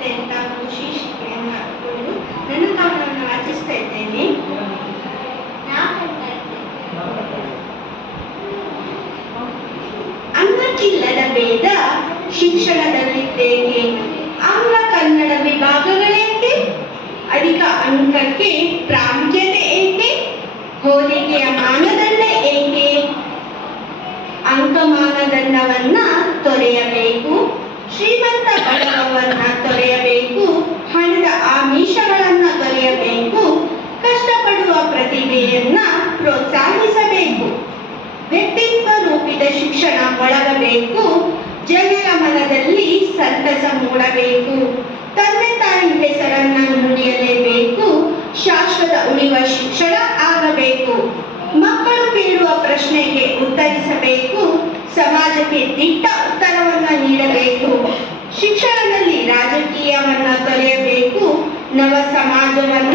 ಆಗುತ್ತೆ ಅಂತ ಒಂದು ಶೀರ್ಷಿಕೆಯನ್ನು ಹಾಕಿಕೊಂಡು ನನ್ನ ಕಾರಣವನ್ನು ವಾಚಿಸ್ತಾ ಇದ್ದೇನೆ. ಅನ್ನಕ್ಕಿಲ್ಲದ ಭೇದ ಶಿಕ್ಷಣದಲ್ಲಿದ್ದೇಕೆ? ಆಂಗ್ಲ ಕನ್ನಡ ವಿಭಾಗಗಳೇಕೆ? ಅಧಿಕ ಅಂಕಕ್ಕೆ ಪ್ರಾಮುಖ್ಯತೆ ಏಕೆ? ಹೋಲಿಕೆಯ ಮಾನದಂಡ ಏಕೆ? ಅಂಕ ಮಾನದಂಡವನ್ನ ತೊರೆಯಬೇಕು, ಶ್ರೀಮಂತ ಬಡವವನ್ನ ತೊರೆಯಬೇಕು, ಹಣದ ಆಮಿಷಗಳನ್ನ ತೊರೆಯಬೇಕು, ಕಷ್ಟಪಡುವ ಪ್ರತಿಭೆಯನ್ನ ಪ್ರೋತ್ಸಾಹಿಸಬೇಕು, ವ್ಯಕ್ತಿತ್ವ ರೂಪಿತ ಶಿಕ್ಷಣ ಒಳಗಬೇಕು, ಜನರ ಮನದಲ್ಲಿ ಸಂತಸ ಮೂಡಬೇಕು, ತಂದೆ ತಾಯಿ ಹೆಸರನ್ನ ನುಡಿಯಲೇಬೇಕು, ಶಾಶ್ವತ ಉಳಿಯುವ ಶಿಕ್ಷಣ ಆಗಬೇಕು, ಮಕ್ಕಳು ಕೇಳುವ ಪ್ರಶ್ನೆಗೆ ಉತ್ತರಿಸಬೇಕು, ಸಮಾಜಕ್ಕೆ ದಿಟ್ಟ ಉತ್ತರವನ್ನು ನೀಡಬೇಕು, ಶಿಕ್ಷಣದಲ್ಲಿ ರಾಜಕೀಯವನ್ನ ತೊರೆಯಬೇಕು, ನವ ಸಮಾಜವನ್ನ